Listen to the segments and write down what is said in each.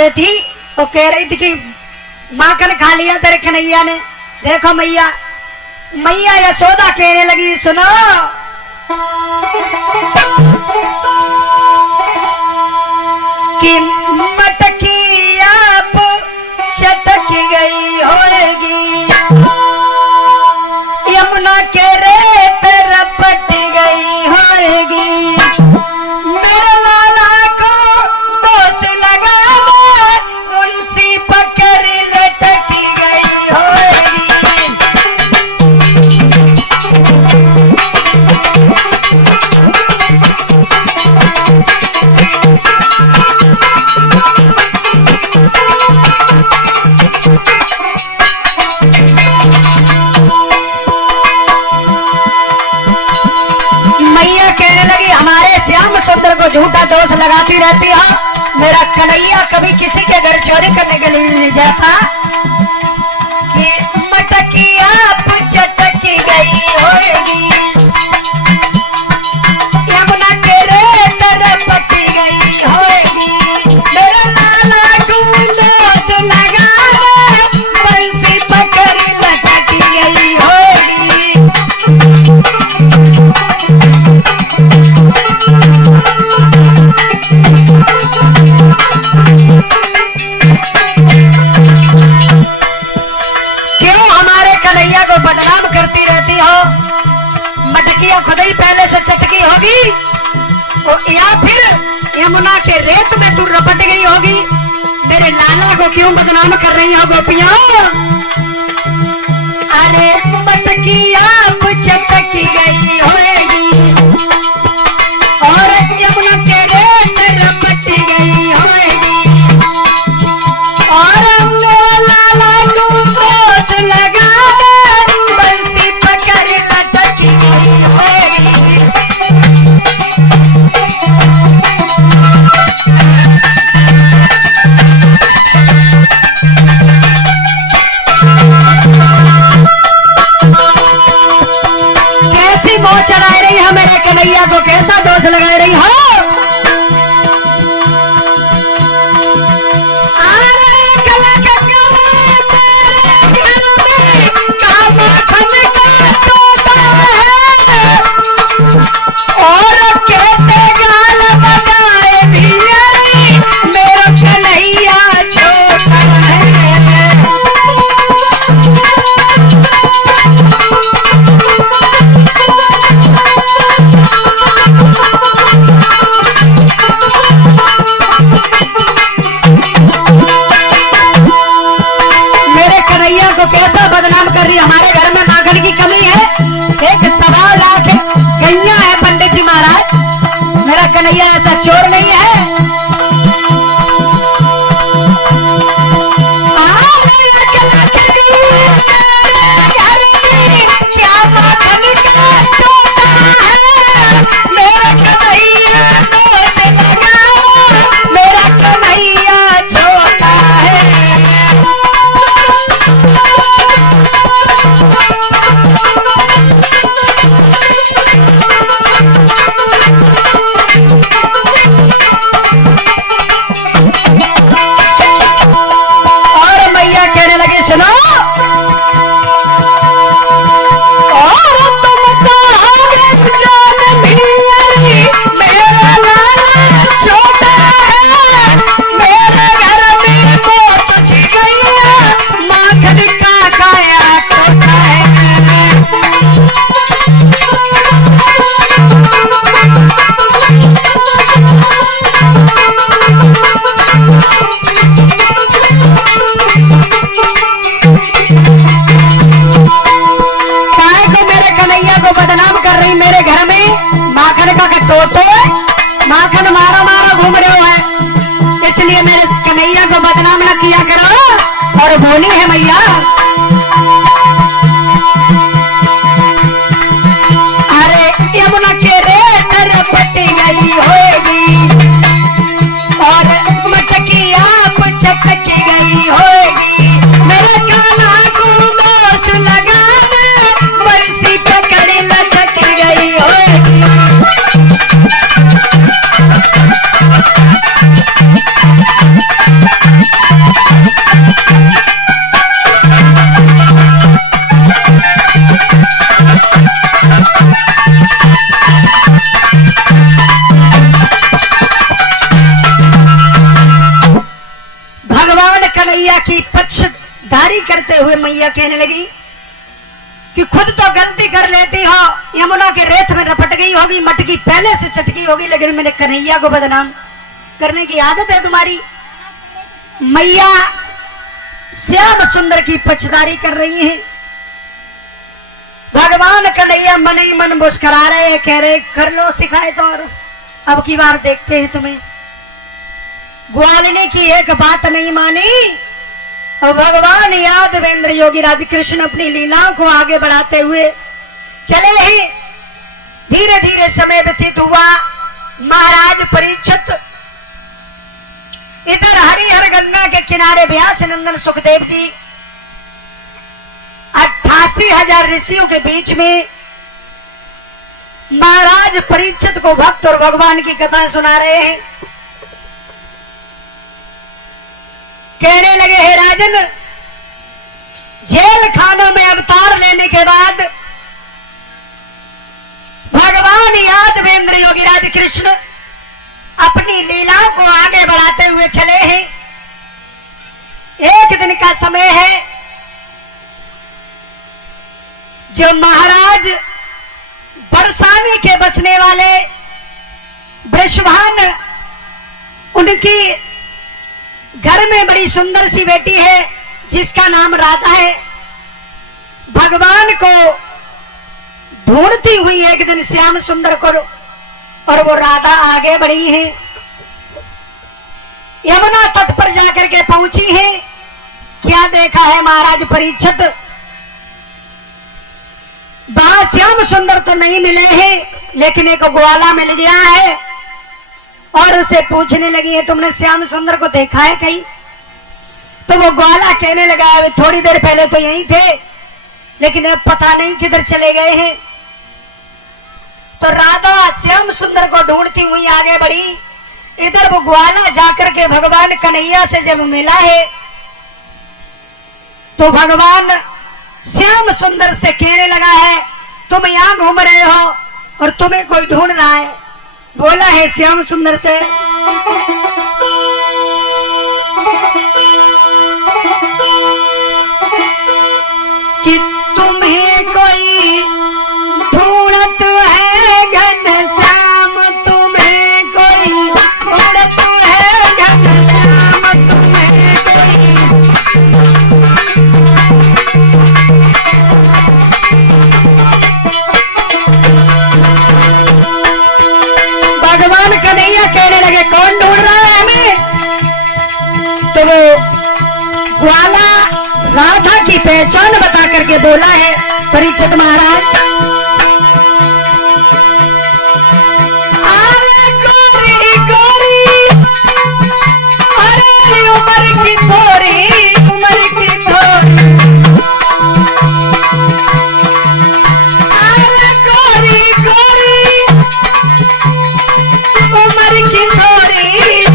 खड़े थी वो कह रही थी कि माखन खा लिया तेरे कन्हैया ने। देखो मैया मैया यशोदा कहने लगी सुनो कि मटकी आप चटकी गई होएगी यमुना के रेत रपट गई होएगी मेरे लाला को दोष लगा उनसी पकड़ लटकी गई होएगी। सुंदर को झूठा दोष लगाती रहती हो। मेरा कन्हैया कभी किसी के घर चोरी करने के लिए नहीं जाता कि मटकी आप चटकी गई होएगी यमुना के रेत रपटी गई होएगी मेरा लाला को दोष लगा बंसी पकड़ लटकी गई होएगी। क्यों हमारे कन्हैया को बदनाम करती रहती हो? मटकिया खुद ही पहले से चटकी होगी या फिर यमुना के रेत में तू रपट गई होगी। मेरे लाला को क्यों बदनाम कर रही हो गोपियां? अरे मटकिया आप चटकी गई होएगी और यमुना के रेत रपट गई होएगी और मेरा लाला को दोष लगा बंसी पकड़ लटकी गई होएगी। कैसी मोह चला रही है मेरे कन्हैया को, कैसा दोष लगा रही हो? कैसा बदनाम कर रही? हमारे घर में माखन की कमी है? एक 1.25 लाख गैया है पंडित जी महाराज। मेरा कन्हैया ऐसा चोर नहीं है। क्या माखन का तोता है मेरा कन्हैया दोष लगा मेरा कन्हैया छोटा है। माखन मारो मारो घूम रहे हो है, इसलिए मेरे कन्हैया को बदनाम न किया करो। और बोली है मैया अरे यमुना के रेत रपटी गई होएगी और मटकी आप चटकी गई होएगी मेरे कान्हा को दोष लगा बंसी पकड़ लटकी गई होएगी। की पक्षधारी करते हुए मैया कहने लगी कि खुद तो गलती कर लेती हो, यमुना के रेत में रपट गई होगी, मटकी पहले से चटकी होगी, लेकिन मैंने कन्हैया को बदनाम करने की आदत है तुम्हारी। मैया श्याम सुंदर की पक्षधारी कर रही हैं। भगवान कन्हैया मन ही मन मुस्कुरा रहे हैं, कह रहे कर लो शिकायत और अब की बार देखते हैं तुम्हें। ग्वालिनी की एक बात नहीं मानी और भगवान यादवेंद्र योगी राज कृष्ण अपनी लीलाओं को आगे बढ़ाते हुए चले ही। धीरे धीरे समय व्यतीत हुआ। महाराज परीक्षित इधर हरिहर गंगा के किनारे व्यास नंदन सुखदेव जी 88,000 ऋषियों के बीच में महाराज परीक्षित को भक्त और भगवान की कथा सुना रहे हैं। कहने लगे हे राजन, जेल खानों में अवतार लेने के बाद भगवान यादवेंद्र योगी राज कृष्ण अपनी लीलाओं को आगे बढ़ाते हुए चले हैं। एक दिन का समय है जो महाराज बरसाने के बसने वाले वृषभान, उनकी घर में बड़ी सुंदर सी बेटी है जिसका नाम राधा है। भगवान को ढूंढती हुई एक दिन श्याम सुंदर को और वो राधा आगे बढ़ी है। यमुना तट पर जाकर के पहुंची है। क्या देखा है महाराज परीक्षित, वहां श्याम सुंदर तो नहीं मिले हैं, लेकिन एक ग्वाला मिल गया है और उसे पूछने लगी है तुमने श्याम सुंदर को देखा है कहीं? तो वो ग्वाला कहने लगा है थोड़ी देर पहले तो यहीं थे, लेकिन अब पता नहीं किधर चले गए हैं। तो राधा श्याम सुंदर को ढूंढती हुई आगे बढ़ी। इधर वो ग्वाला जाकर के भगवान कन्हैया से जब मिला है तो भगवान श्याम सुंदर से कहने लगा है तुम यहां घूम रहे हो और तुम्हें कोई ढूंढ रहा है। बोला है श्याम सुंदर से कि तुम्हें कोई ढूंढत है घनश्याम, तुम्हें कोई ढूंढत है घनश्याम, तुम्हें कोई। भगवान कन्हैया कहने लगे कौन ढूंढ रहा है हमें? तो वो ग्वाला राधा की पहचान बता करके बोला है परीक्षित महाराज, अरे गोरी गोरी, अरे उम्र की थोड़ी, उम्र की थोड़ी, अरे गोरी गोरी, उम्र की थोड़ी,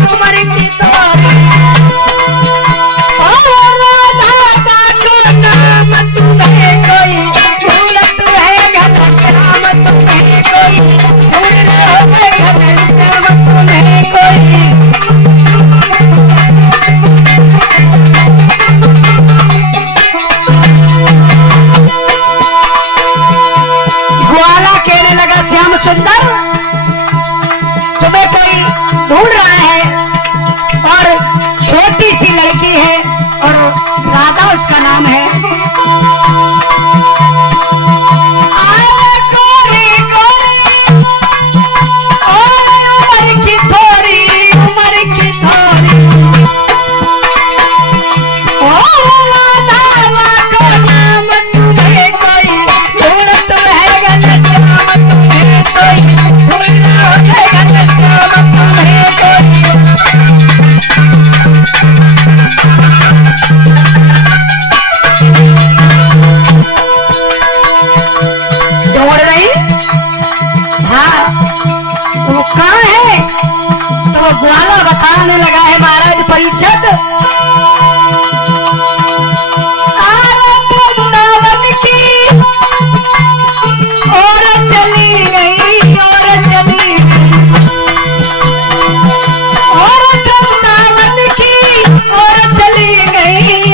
उम्र की थोड़ी। तुम्हें कोई ढूंढत है घनश्याम, तुम्हें कोई ढूंढ रहा है घनश्याम, तुम्हें कोई। ग्वाला कहने लगा श्याम सुंदर तुम्हें कोई ढूंढ रहा है और छोटी सी लड़की है और राधा उसका नाम है। अरे गोरी गोरी, अरे उम्र की थोड़ी, उम्र की थोड़ी, ओ राधा का नाम, तुम्हें कोई ढूंढत है घनश्याम, तुम्हें कोई ढूंढ रहा है घनश्याम, तुम्हें कोई। ढूंढ रही? हाँ, वो कहाँ है? तो वो ग्वाला बताने लगा है महाराज परीक्षित, अरे वृंदावन की और चली गई, और चली गई, और वृंदावन की और चली गई,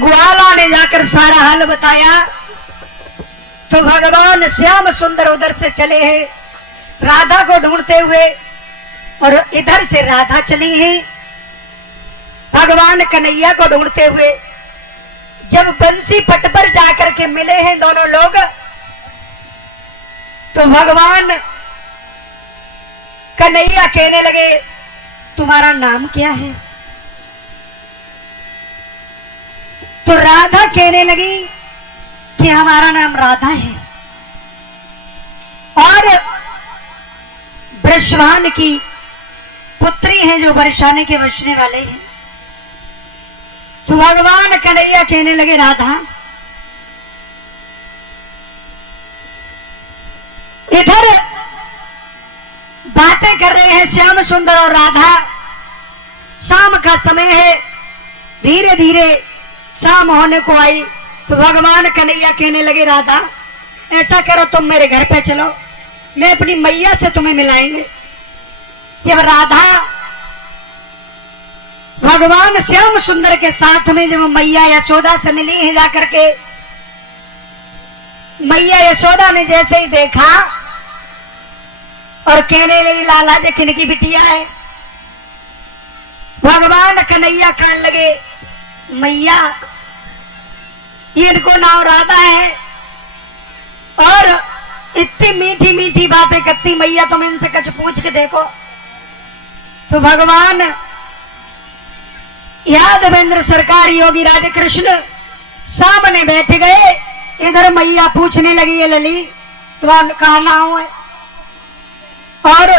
ग्वाला ने जाकर सारा हाल बताया तो भगवान श्याम सुंदर उधर से चले हैं राधा को ढूंढते हुए और इधर से राधा चली है भगवान कन्हैया को ढूंढते हुए। जब बंसी पट पर जाकर के मिले हैं दोनों लोग तो भगवान कन्हैया कहने लगे तुम्हारा नाम क्या है? तो राधा कहने लगी कि हमारा नाम राधा है और वृषभान की पुत्री हैं जो बरसाने के बचने वाले हैं। तो भगवान कन्हैया कहने लगे राधा इधर बातें कर रहे हैं श्याम सुंदर और राधा। शाम का समय है, धीरे धीरे शाम होने को आई तो भगवान कन्हैया कहने लगे राधा ऐसा करो तुम मेरे घर पे चलो, मैं अपनी मैया से तुम्हें मिलाएंगे। जब राधा भगवान श्याम सुंदर के साथ में जब मैया यशोदा से मिली है जाकर के, मैया यशोदा ने जैसे ही देखा और कहने लगी लाला जी किनकी बिटिया है? भगवान कन्हैया कहने लगे मैया इनको नाम राधा है और इतनी मीठी मीठी बातें करती मैया तुम इनसे कुछ पूछ के देखो। तो भगवान यादवेंद्र सरकार योगी राधे कृष्ण सामने बैठ गए। इधर मैया पूछने लगी है लली तुम्हारा कहा नाम है और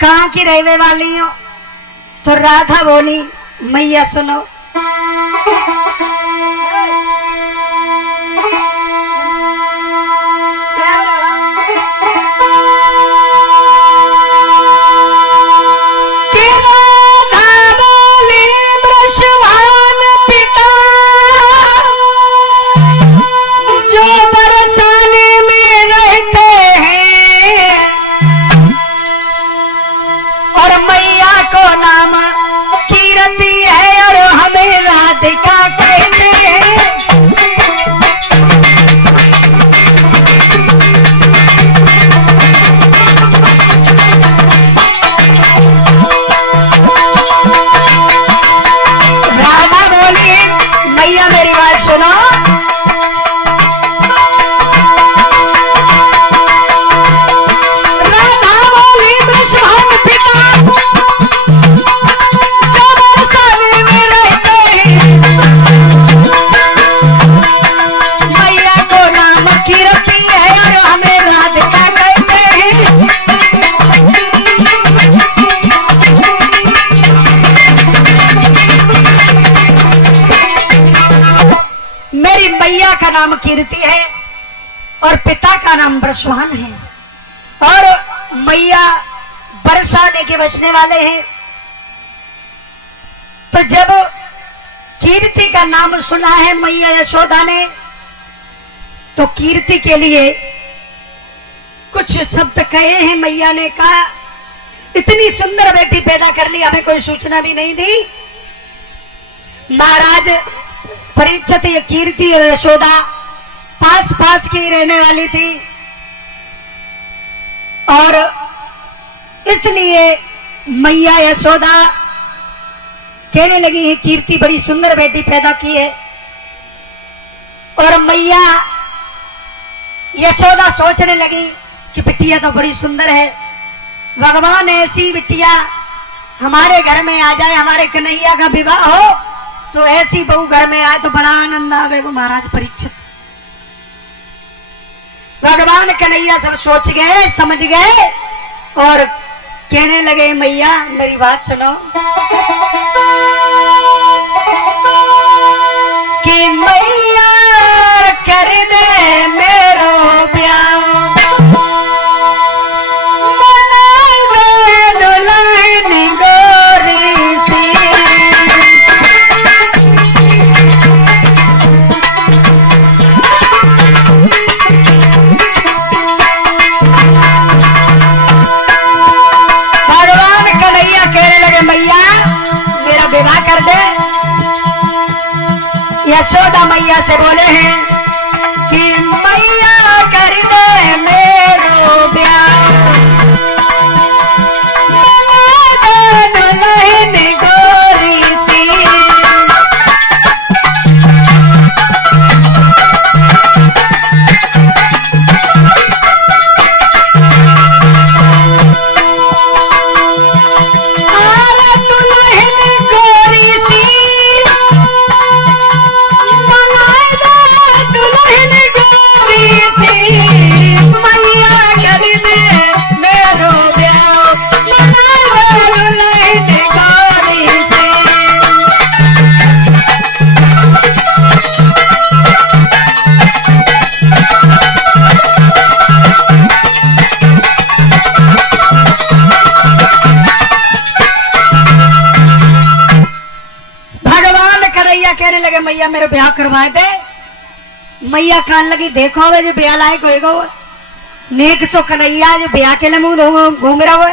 कहाँ की रहने वाली हो? तो राधा बोली मैया सुनो कीर्ति है और पिता का नाम वृषभान है और मैया बरसाने के बचने वाले हैं। तो जब कीर्ति का नाम सुना है मैया यशोदा ने तो कीर्ति के लिए कुछ शब्द कहे हैं। मैया ने कहा इतनी सुंदर बेटी पैदा कर ली हमें कोई सूचना भी नहीं दी। महाराज परीक्षित ये कीर्ति और यशोदा पास पास की रहने वाली थी और इसलिए मैया यशोदा कहने लगी है कीर्ति बड़ी सुंदर बेटी पैदा की है। और मैया यशोदा सोचने लगी कि बिटिया तो बड़ी सुंदर है, भगवान ऐसी बिटिया हमारे घर में आ जाए, हमारे कन्हैया का विवाह हो तो ऐसी बहू घर में आए तो बड़ा आनंद आवेगा। महाराज परीक्षित भगवान कन्हैया सब सोच गए समझ गए और कहने लगे मैया मेरी बात सुनो कि मैया कर दे मेरो प्यार यशोदा मैया से बोले हैं कि मैया कर दे मेरो ब्याह, दुल्हन गोरी सी। कहने लगे मैया मेरे ब्याह करवाए दे। मैया कान लगी देखो वे जो ब्याह लायक होएगा वो नेक सो कन्हैया जो ब्याह के लिए मुंह घूम रहा हुआ।